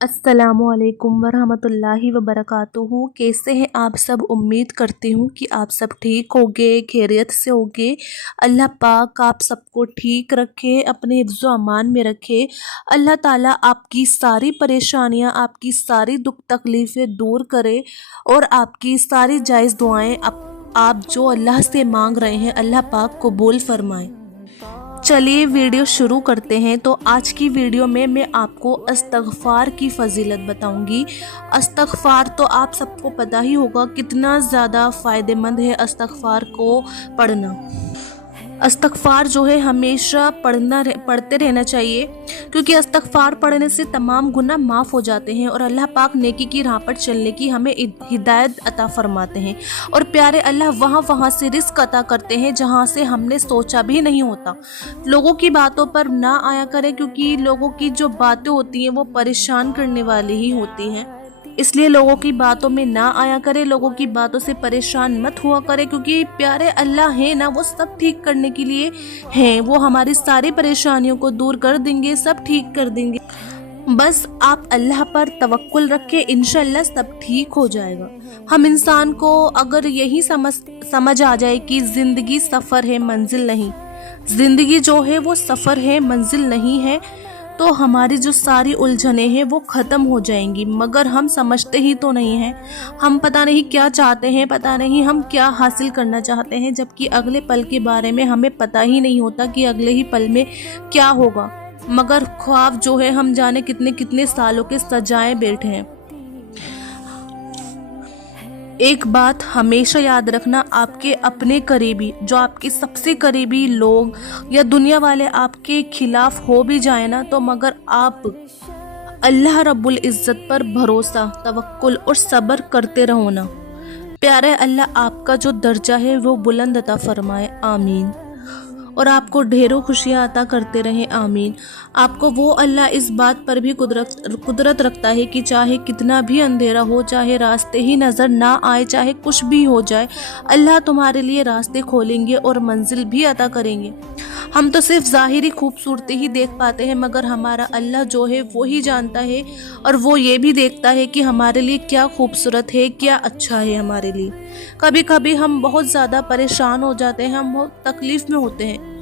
अस्सलामु अलैकुम वरहमतुल्लाहि वबरकातुहू। कैसे हैं आप सब? उम्मीद करती हूँ कि आप सब ठीक होगे, खैरियत से होगे। अल्लाह पाक आप सबको ठीक रखे, अपने हिफ्ज़ व अमान में रखे। अल्लाह ताला आपकी सारी परेशानियाँ, आपकी सारी दुख तकलीफ़ें दूर करे और आपकी सारी जायज़ दुआएं आप जो अल्लाह से मांग रहे हैं अल्लाह पाक कबूल फरमाए। चलिए वीडियो शुरू करते हैं। तो आज की वीडियो में मैं आपको इस्तग़फ़ार की फ़जीलत बताऊंगी। इस्तग़फ़ार तो आप सबको पता ही होगा कितना ज़्यादा फ़ायदेमंद है इस्तग़फ़ार को पढ़ना। इस्तग़फ़ार जो है हमेशा पढ़ते रहना चाहिए, क्योंकि इस्तग़फ़ार पढ़ने से तमाम गुनाह माफ़ हो जाते हैं और अल्लाह पाक नेकी की राह पर चलने की हमें हिदायत अता फरमाते हैं। और प्यारे अल्लाह वहाँ से रिज़्क़ अता करते हैं जहाँ से हमने सोचा भी नहीं होता। लोगों की बातों पर ना आया करें, क्योंकि लोगों की जो बातें होती हैं वो परेशान करने वाली ही होती हैं। इसलिए लोगों की बातों में ना आया करे, लोगों की बातों से परेशान मत हुआ करे, क्योंकि प्यारे अल्लाह है ना, वो सब ठीक करने के लिए हैं। वो हमारी सारी परेशानियों को दूर कर देंगे, सब ठीक कर देंगे। बस आप अल्लाह पर तवक्कुल रखें, इंशाअल्लाह सब ठीक हो जाएगा। हम इंसान को अगर यही समझ आ जाए कि ज़िंदगी सफ़र है, मंजिल नहीं, ज़िंदगी जो है वो सफ़र है, मंजिल नहीं है, तो हमारी जो सारी उलझनें हैं वो ख़त्म हो जाएंगी। मगर हम समझते ही तो नहीं हैं। हम पता नहीं क्या चाहते हैं, पता नहीं हम क्या हासिल करना चाहते हैं, जबकि अगले पल के बारे में हमें पता ही नहीं होता कि अगले ही पल में क्या होगा। मगर ख्वाब जो है हम जाने कितने कितने सालों के सजाए बैठे हैं। एक बात हमेशा याद रखना, आपके अपने करीबी, जो आपके सबसे करीबी लोग या दुनिया वाले आपके खिलाफ हो भी जाए ना, तो मगर आप अल्लाह रब्बुल इज़्ज़त पर भरोसा, तवक्कुल और सब्र करते रहो ना। प्यारे अल्लाह आपका जो दर्जा है वो बुलंद अता फरमाए, आमीन। और आपको ढेरों खुशियाँ अता करते रहें, आमीन। आपको वो अल्लाह इस बात पर भी कुदरत रखता है कि चाहे कितना भी अंधेरा हो, चाहे रास्ते ही नज़र ना आए, चाहे कुछ भी हो जाए, अल्लाह तुम्हारे लिए रास्ते खोलेंगे और मंजिल भी अता करेंगे। हम तो सिर्फ ज़ाहिरी खूबसूरती ही देख पाते हैं, मगर हमारा अल्लाह जो है वो ही जानता है और वो ये भी देखता है कि हमारे लिए क्या खूबसूरत है, क्या अच्छा है हमारे लिए। कभी कभी हम बहुत ज़्यादा परेशान हो जाते हैं, हम बहुत तकलीफ़ में होते हैं।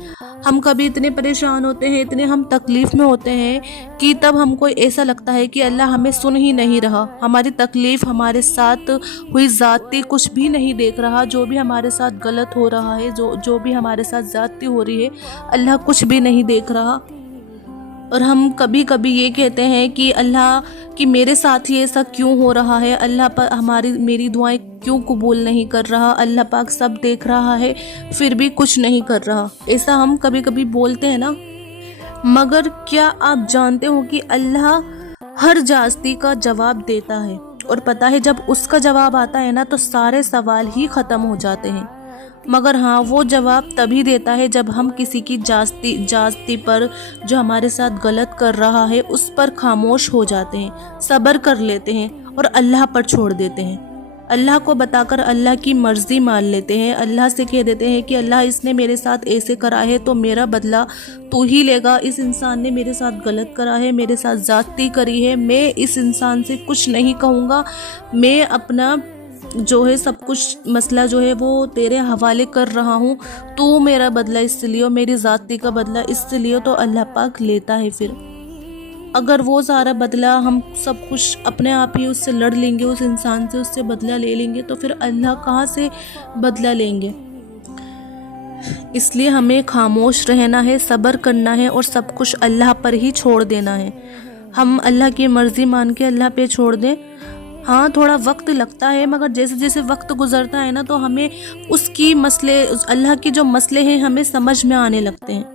हम कभी इतने परेशान होते हैं, इतने हम तकलीफ़ में होते हैं कि तब हमको ऐसा लगता है कि अल्लाह हमें सुन ही नहीं रहा, हमारी तकलीफ़, हमारे साथ हुई ज़्यादती कुछ भी नहीं देख रहा। जो भी हमारे साथ गलत हो रहा है, जो भी हमारे साथ ज़्यादती हो रही है, अल्लाह कुछ भी नहीं देख रहा। और हम कभी कभी ये कहते हैं कि अल्लाह, कि मेरे साथ ही ऐसा क्यों हो रहा है, अल्लाह पर मेरी दुआएं क्यों कबूल नहीं कर रहा, अल्लाह पाक सब देख रहा है फिर भी कुछ नहीं कर रहा। ऐसा हम कभी कभी बोलते हैं ना। मगर क्या आप जानते हो कि अल्लाह हर जास्ती का जवाब देता है, और पता है जब उसका जवाब आता है ना तो सारे सवाल ही ख़त्म हो जाते हैं। मगर हाँ, वो जवाब तभी देता है जब हम किसी की जास्ती पर, जो हमारे साथ गलत कर रहा है, उस पर खामोश हो जाते हैं, सब्र कर लेते हैं और अल्लाह पर छोड़ देते हैं। अल्लाह को बताकर अल्लाह की मर्ज़ी मान लेते हैं। अल्लाह से कह देते हैं कि अल्लाह, इसने मेरे साथ ऐसे करा है तो मेरा बदला तू ही लेगा। इस इंसान ने मेरे साथ गलत करा है, मेरे साथ ज़्यादती करी है, मैं इस इंसान से कुछ नहीं कहूँगा, मैं अपना जो है सब कुछ मसला जो है वो तेरे हवाले कर रहा हूँ, तू मेरा बदला इससे लियो, मेरी ज़ाती का बदला इससे लियो। तो अल्लाह पाक लेता है। फिर अगर वो सारा बदला, हम सब कुछ अपने आप ही उससे लड़ लेंगे, उस इंसान से उससे बदला ले लेंगे, तो फिर अल्लाह कहाँ से बदला लेंगे। इसलिए हमें खामोश रहना है, सब्र करना है और सब कुछ अल्लाह पर ही छोड़ देना है। हम अल्लाह की मर्ज़ी मान के अल्लाह पे छोड़ दें। हाँ, थोड़ा वक्त लगता है, मगर जैसे जैसे वक्त गुजरता है ना तो हमें उसकी मसले, अल्लाह के जो मसले हैं हमें समझ में आने लगते हैं।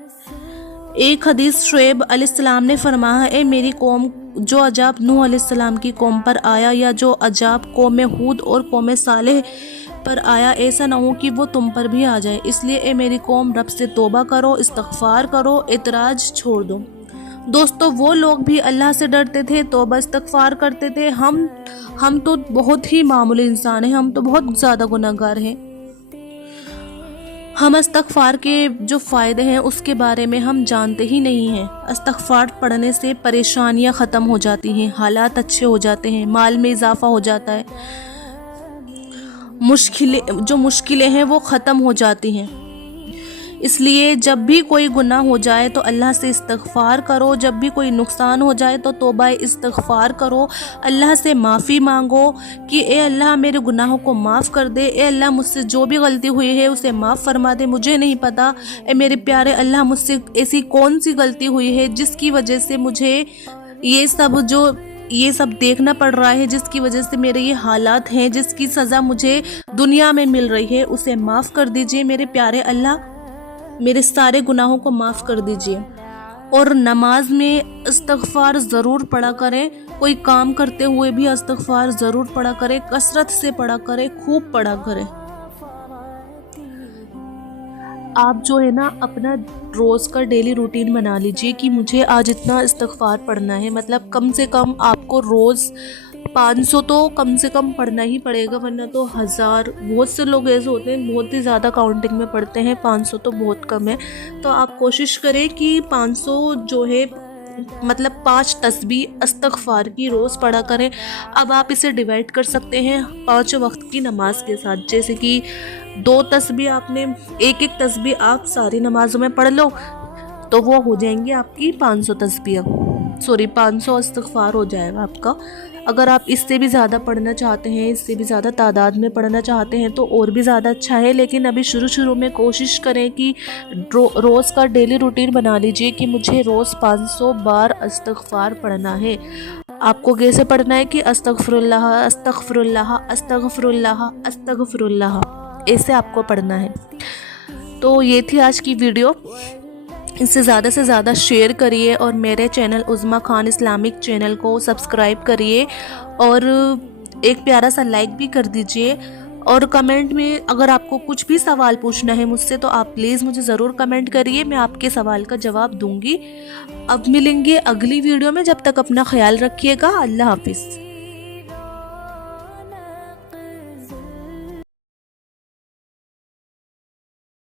एक हदीस शुएब अलैहिस्सलाम ने फरमाया, ए मेरी कौम, जो अजाब नूह अलैहिस्सलाम की कौम पर आया या जो अजाब कौम हूद और कौम सालेह पर आया, ऐसा ना हो कि वो तुम पर भी आ जाए। इसलिए ए मेरी कौम, रब से तौबा करो, इस्तग़फ़ार करो, एतराज छोड़ दो। दोस्तों, वो लोग भी अल्लाह से डरते थे, तौबा इस्तग़फ़ार करते थे। हम तो बहुत ही मामूली इंसान हैं, हम तो बहुत ज़्यादा गुनहगार हैं। हम इस्तग़फ़ार के जो फ़ायदे हैं उसके बारे में हम जानते ही नहीं हैं। इस्तग़फ़ार पढ़ने से परेशानियां ख़त्म हो जाती हैं, हालात अच्छे हो जाते हैं, माल में इजाफ़ा हो जाता है, मुश्किलें हैं वो ख़त्म हो जाती हैं। इसलिए जब भी कोई गुनाह हो जाए तो अल्लाह से इस्तग़फ़ार करो, जब भी कोई नुकसान हो जाए तो तौबा इस्तग़फ़ार करो, अल्लाह से माफ़ी मांगो कि ए अल्लाह मेरे गुनाहों को माफ़ कर दे, ए अल्लाह मुझसे जो भी गलती हुई है उसे माफ़ फरमा दे, मुझे नहीं पता ए मेरे प्यारे अल्लाह मुझसे ऐसी कौन सी गलती हुई है जिसकी वजह से मुझे ये सब देखना पड़ रहा है, जिसकी वजह से मेरे ये हालात हैं, जिसकी सज़ा मुझे दुनिया में मिल रही है, उसे माफ़ कर दीजिए मेरे प्यारे अल्लाह, मेरे सारे गुनाहों को माफ़ कर दीजिए। और नमाज में इस्तग़फ़ार ज़रूर पढ़ा करें, कोई काम करते हुए भी इस्तग़फ़ार ज़रूर पढ़ा करें, कसरत से पढ़ा करें, खूब पढ़ा करें। आप जो है ना अपना रोज़ का डेली रूटीन बना लीजिए कि मुझे आज इतना इस्तग़फ़ार पढ़ना है, मतलब कम से कम आपको रोज़ 500 तो कम से कम पढ़ना ही पड़ेगा, वरना तो 1000, बहुत से लोग ऐसे होते हैं बहुत ही ज़्यादा काउंटिंग में पढ़ते हैं, 500 तो बहुत कम है। तो आप कोशिश करें कि 500 जो है मतलब 5 तस्बीह इस्तग़फ़ार की रोज़ पढ़ा करें। अब आप इसे डिवाइड कर सकते हैं 5 वक्त की नमाज के साथ, जैसे कि 2 तस्बीह आपने एक तस्बीह आप सारी नमाजों में पढ़ लो तो वो हो जाएंगी आपकी 500 इस्तग़फ़ार हो जाएगा आपका। अगर आप इससे भी ज़्यादा पढ़ना चाहते हैं, इससे भी ज़्यादा तादाद में पढ़ना चाहते हैं तो और भी ज़्यादा अच्छा है, लेकिन अभी शुरू में कोशिश करें कि रोज़ का डेली रूटीन बना लीजिए कि मुझे रोज़ 500 बार इस्तग़फ़ार पढ़ना है। आपको कैसे पढ़ना है कि अस्तग़फ़िरुल्लाह अस्तग़फ़िरुल्लाह अस्तग़फ़िरुल्लाह अस्तग़फ़िरुल्लाह, ऐसे आपको पढ़ना है। तो ये थी आज की वीडियो, इसे ज़्यादा से ज़्यादा शेयर करिए और मेरे चैनल उज़्मा खान इस्लामिक चैनल को सब्सक्राइब करिए और एक प्यारा सा लाइक भी कर दीजिए। और कमेंट में अगर आपको कुछ भी सवाल पूछना है मुझसे तो आप प्लीज़ मुझे ज़रूर कमेंट करिए, मैं आपके सवाल का जवाब दूंगी। अब मिलेंगे अगली वीडियो में, जब तक अपना ख्याल रखिएगा। अल्लाह हाफिज़।